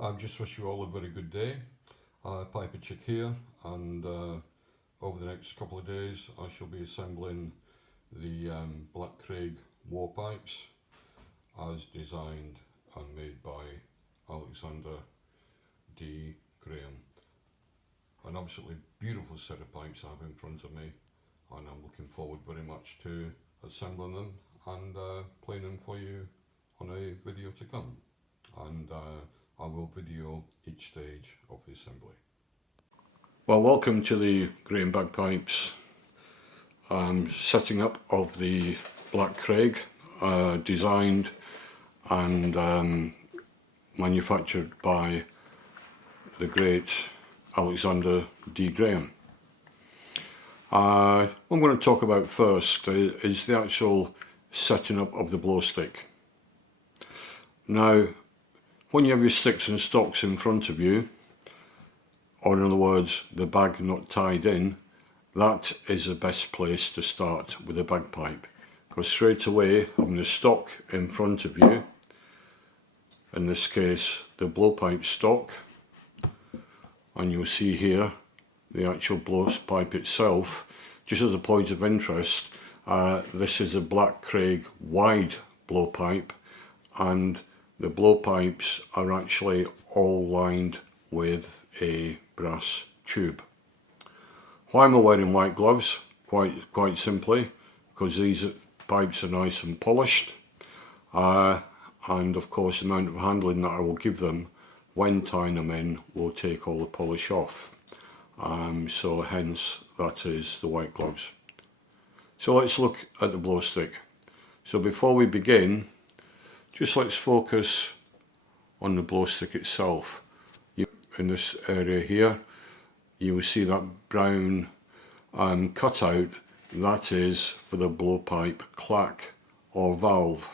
I just wish you all a very good day. Piper Chick here, and over the next couple of days I shall be assembling the Black Craig Warpipes as designed and made by Alexander DeGraham. An absolutely beautiful set of pipes I have in front of me, and I'm looking forward very much to assembling them and playing them for you on a video to come. And I will video each stage of the assembly. Well, welcome to the Graham Bagpipes setting up of the Black Craig, designed and manufactured by the great Alexander DeGraham. What I'm going to talk about first is the actual setting up of the blow stick. Now, when you have your sticks and stocks in front of you, or in other words, the bag not tied in, that is the best place to start with a bagpipe. Because straight away, having the stock in front of you, in this case the blowpipe stock, and you'll see here the actual blowpipe itself. Just as a point of interest, this is a Black Craig wide blowpipe, and the blowpipes are actually all lined with a brass tube. Why am I wearing white gloves? Quite simply, because these pipes are nice and polished, and of course the amount of handling that I will give them when tying them in will take all the polish off. So hence that is the white gloves. So let's look at the blow stick. So before we begin, just let's focus on the blow stick itself. In this area here, you will see that brown cutout. That is for the blowpipe clack or valve.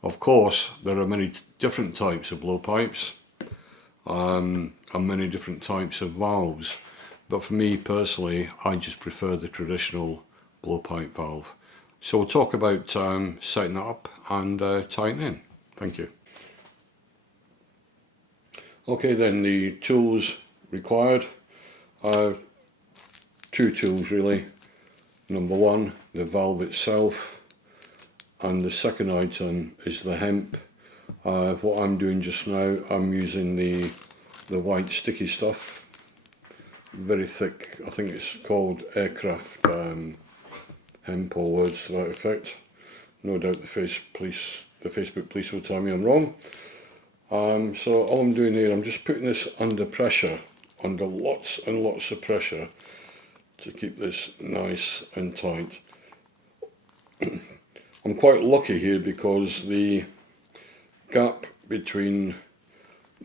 Of course, there are many different types of blowpipes and many different types of valves, but for me personally, I just prefer the traditional blowpipe valve. So we'll talk about setting that up and tying in. Thank you. Okay, then the tools required are two tools really. Number one, the valve itself, and the second item is the hemp. What I'm doing just now, I'm using the white sticky stuff, very thick. I think it's called aircraft hemp or words to that effect. No doubt the Facebook police will tell me I'm wrong. So all I'm doing here, I'm just putting this under pressure, under lots and lots of pressure, to keep this nice and tight. I'm quite lucky here because the gap between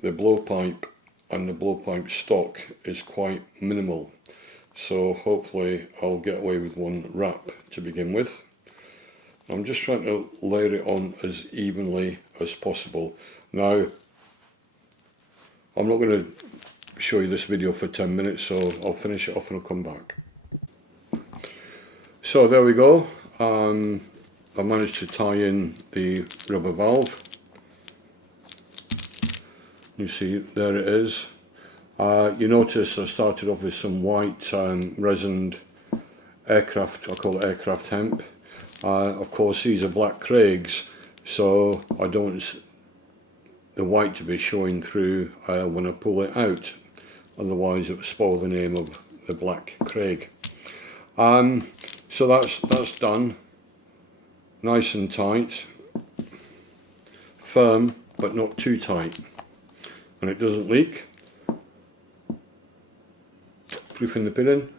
the blowpipe and the blowpipe stock is quite minimal. So hopefully I'll get away with one wrap to begin with. I'm just trying to layer it on as evenly as possible. Now, I'm not going to show you this video for 10 minutes, so I'll finish it off and I'll come back. So there we go. I managed to tie in the rubber valve. You see, there it is. You notice I started off with some white resined aircraft, I call it aircraft hemp. Of course these are Black Craigs, so I don't want the white to be showing through when I pull it out, otherwise it will spoil the name of the Black Craig. So that's done, nice and tight, firm but not too tight, and it doesn't leak. Proofing the pin in,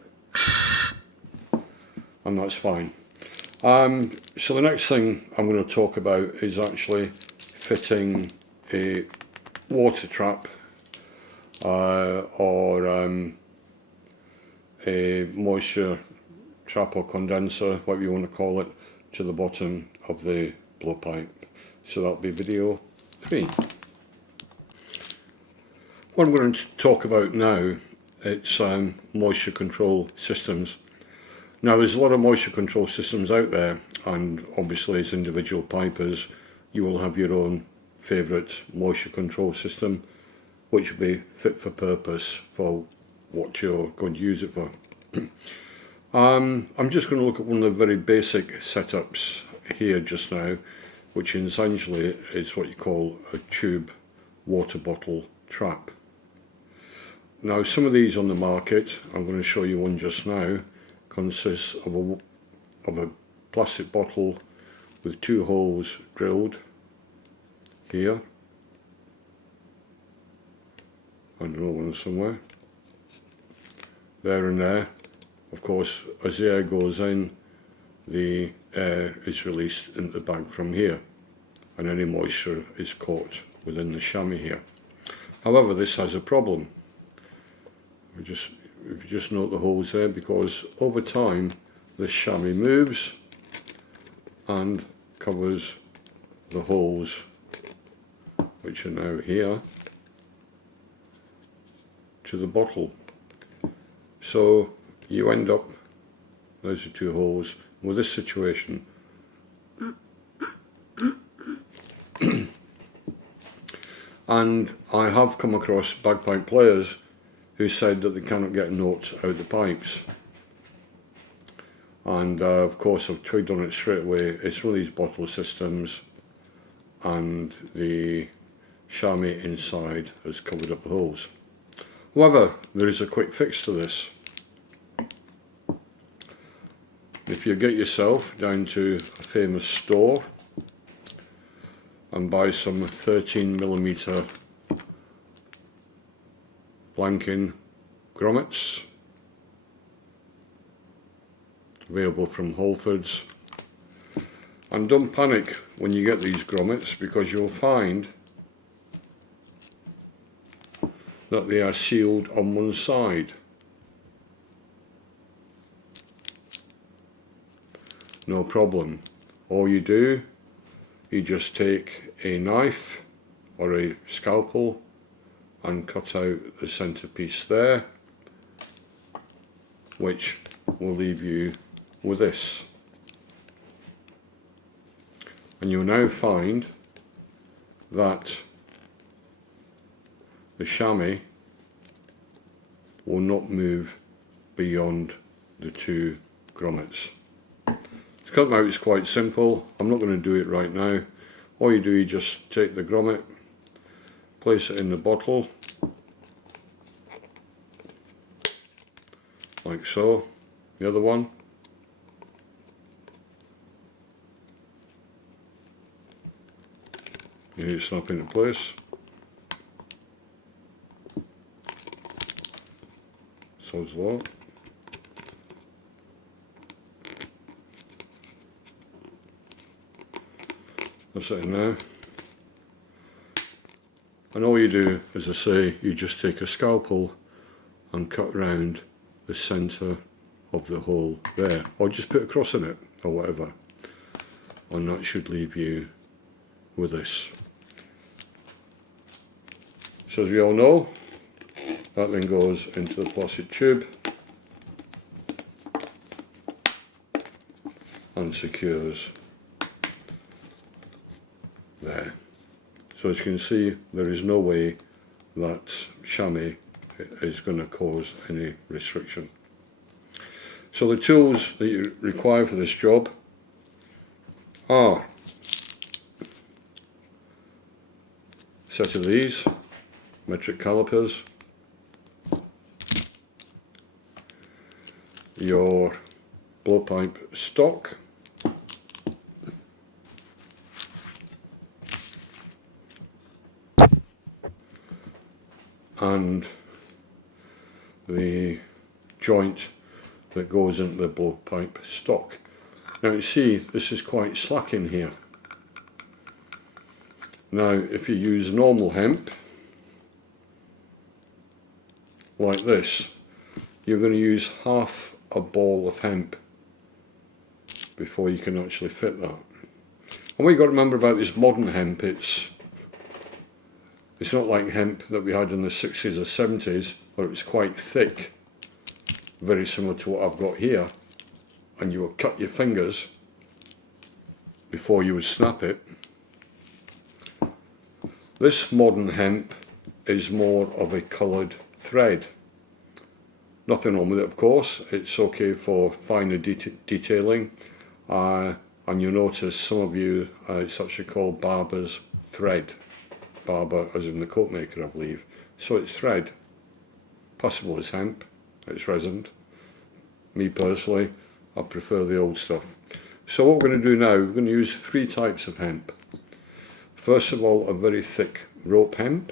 and that's fine. So the next thing I'm going to talk about is actually fitting a water trap or a moisture trap or condenser, whatever you want to call it, to the bottom of the blowpipe. So that'll be video 3. What I'm going to talk about now, it's moisture control systems. Now there's a lot of moisture control systems out there, and obviously as individual pipers you will have your own favourite moisture control system. which will be fit for purpose for what you're going to use it for. I'm just going to look at one of the very basic setups here just now, which essentially is what you call a tube water bottle trap. Now some of these on the market, I'm going to show you one just now, consists of a plastic bottle with two holes drilled here, and another one somewhere, there and there. Of course, as the air goes in, the air is released into the bag from here, and any moisture is caught within the chamois here. However, this has a problem. If you just note the holes there, because over time this chamois moves and covers the holes which are now here to the bottle. So you end up, there's the two holes, with this situation. And I have come across bagpipe players who said that they cannot get notes out the pipes. And of course I've twigged on it straight away. It's one of these bottle systems, and the chamois inside has covered up the holes. However, there is a quick fix to this. If you get yourself down to a famous store and buy some 13mm blanking grommets, available from Halfords, and don't panic when you get these grommets, because you'll find that they are sealed on one side. No problem. All you do, you just take a knife or a scalpel and cut out the centerpiece there, which will leave you with this. And you'll now find that the chamois will not move beyond the two grommets. To cut them out is quite simple. I'm not going to do it right now. All you do, you just take the grommet, place it in the bottle, like so. The other one. You need to snap into place. Sods low. That's it in there. And all you do, as I say, you just take a scalpel and cut round the centre of the hole there, or just put a cross in it or whatever, and that should leave you with this. So as we all know, that then goes into the plastic tube and secures there. So as you can see, there is no way that chamois is going to cause any restriction. So the tools that you require for this job are a set of these metric calipers, your blowpipe stock, and the joint that goes into the blowpipe stock. Now you see, this is quite slack in here. Now if you use normal hemp, like this, you're going to use half a ball of hemp before you can actually fit that. And what you've got to remember about this modern hemp, it's not like hemp that we had in the 60s or 70s, where it was quite thick, very similar to what I've got here, and you would cut your fingers before you would snap it. This modern hemp is more of a coloured thread. Nothing wrong with it, of course. It's okay for finer detailing, and you'll notice some of you, it's actually called barber's thread. Barber as in the coat maker, I believe. So it's thread, possible as hemp, it's resin. Me personally, I prefer the old stuff. So what we're going to do now, we're going to use 3 types of hemp. First of all, a very thick rope hemp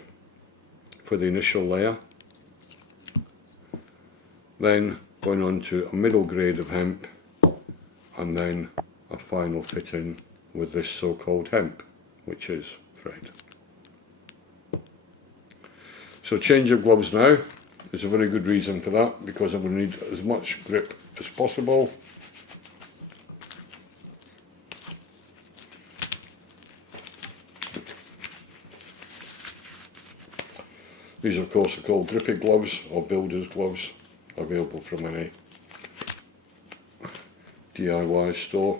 for the initial layer. Then going on to a middle grade of hemp, and then a final fitting with this so-called hemp, which is thread. So change of gloves now. There's a very good reason for that, because I'm going to need as much grip as possible. These of course are called grippy gloves or builder's gloves, available from any DIY store.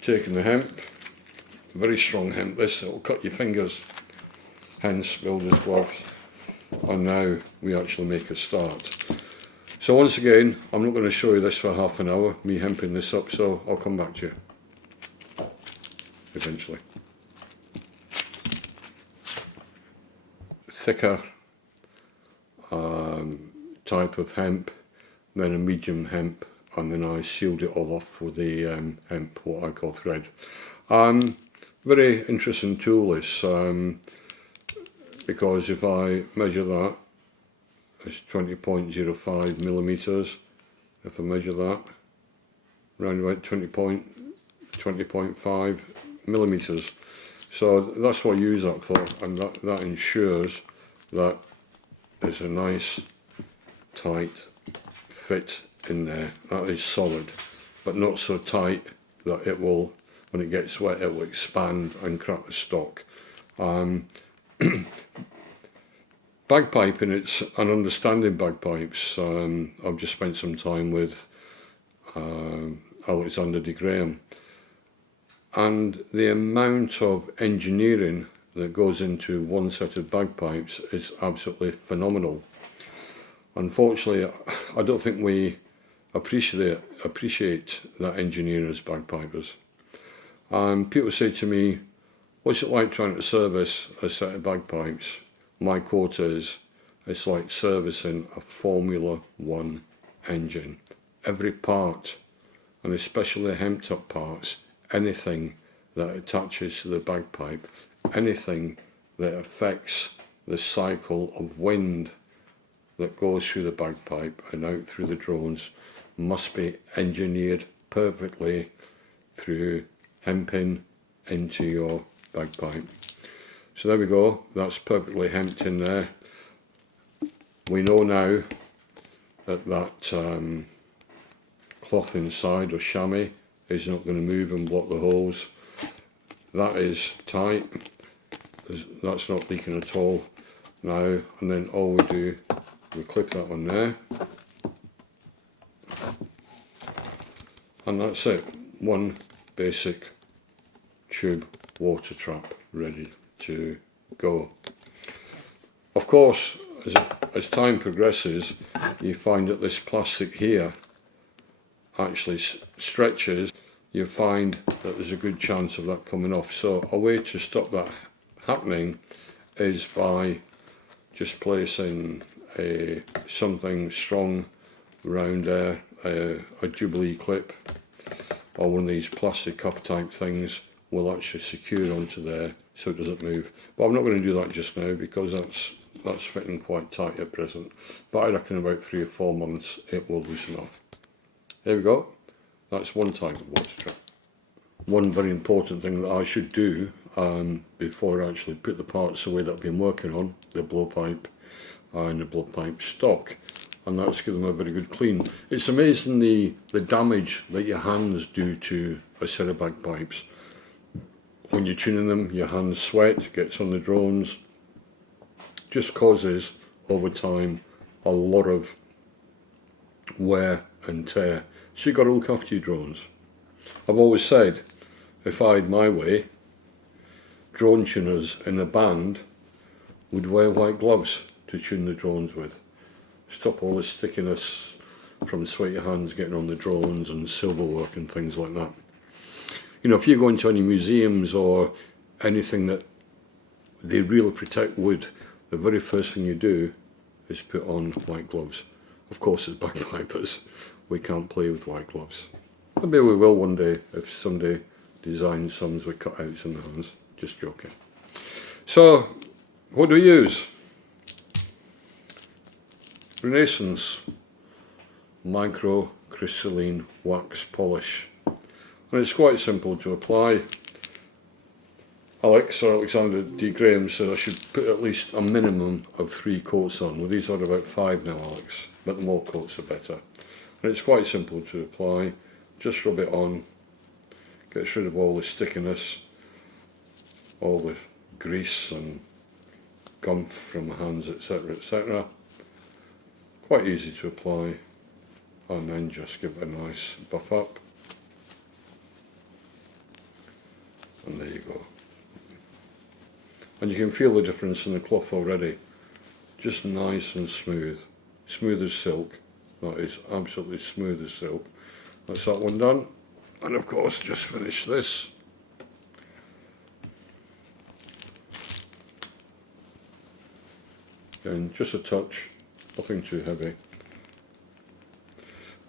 Taking the hemp, very strong hemp this, it will cut your fingers, hence builder's gloves. And now we actually make a start. So once again, I'm not going to show you this for half an hour, me hemping this up, so I'll come back to you eventually. Thicker type of hemp, then a medium hemp, and then I sealed it all off with the hemp, what I call thread. Very interesting tool this, because if I measure that, it's 20.05 millimeters. If I measure that, around about 20.5 millimeters. So that's what I use that for, and that ensures that there's a nice tight fit in there. That is solid, but not so tight that it will, when it gets wet, it will expand and crack the stock. Bagpiping, it's an understanding bagpipes. I've just spent some time with Alexander DeGraham, and the amount of engineering that goes into one set of bagpipes is absolutely phenomenal. Unfortunately, I don't think we appreciate that engineering as bagpipers. People say to me, what's it like trying to service a set of bagpipes? My quote is, it's like servicing a Formula 1 engine. Every part, and especially the hemped up parts, anything that attaches to the bagpipe, anything that affects the cycle of wind that goes through the bagpipe and out through the drones, must be engineered perfectly through hemping into your bagpipe. So there we go, that's perfectly hemped in there. We know now that cloth inside, or chamois, is not going to move and block the holes. That is tight, that's not leaking at all now, and then all we do, we clip that one there, and that's it. One basic tube water trap ready to go. Of course, as time progresses, you find that this plastic here actually stretches. You find that there's a good chance of that coming off. So a way to stop that happening is by just placing something strong around there, a Jubilee clip or one of these plastic cuff type things will actually secure onto there so it doesn't move. But I'm not going to do that just now because that's fitting quite tight at present. But I reckon about 3 or 4 months it will loosen off. There we go. That's one type of water trap. One very important thing that I should do before I actually put the parts away that I've been working on, the blowpipe and the blowpipe stock, and that's give them a very good clean. It's amazing the damage that your hands do to a set of bagpipes. When you're tuning them, your hands sweat, gets on the drones, just causes over time a lot of wear and tear. So you've got to look after your drones. I've always said, if I had my way, drone tuners in a band would wear white gloves to tune the drones with. Stop all the stickiness from sweaty hands getting on the drones and silver work and things like that. You know, if you go into any museums or anything that they really protect wood, the very first thing you do is put on white gloves. Of course, as bagpipers, we can't play with white gloves. Maybe we will one day if somebody designs some with cutouts in the hands. Just joking. So, what do we use? Renaissance micro crystalline wax polish. And it's quite simple to apply. Alexander DeGraham said I should put at least a minimum of 3 coats on. Well, these are about 5 now, Alex, but the more coats the better. And it's quite simple to apply. Just rub it on, gets rid of all the stickiness, all the grease and gum from the hands, etc, etc. Quite easy to apply, and then just give it a nice buff up. And there you go. And you can feel the difference in the cloth already. Just nice and smooth. Smooth as silk. That is absolutely smooth as silk. That's that one done. And of course, just finish this. Again, just a touch. Nothing too heavy.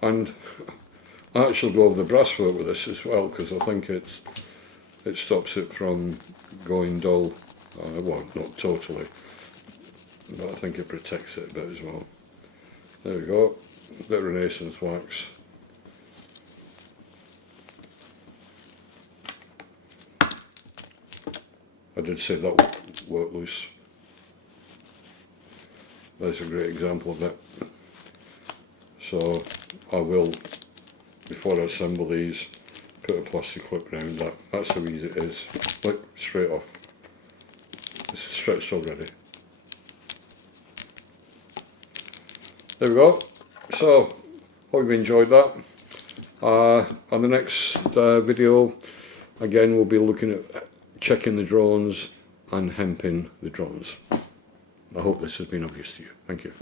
And I actually go over the brasswork with this as well, because I think it stops it from going dull. Well, not totally, but I think it protects it a bit as well. There we go, a bit of Renaissance wax. I did say that would work loose. That's a great example of it. So I will, before I assemble these, put a plastic clip around that. That's how easy it is. Look, straight off. It's stretched already. There we go. So, hope you've enjoyed that. On the next video, again, we'll be looking at checking the drones and hemping the drones. I hope this has been of use to you. Thank you.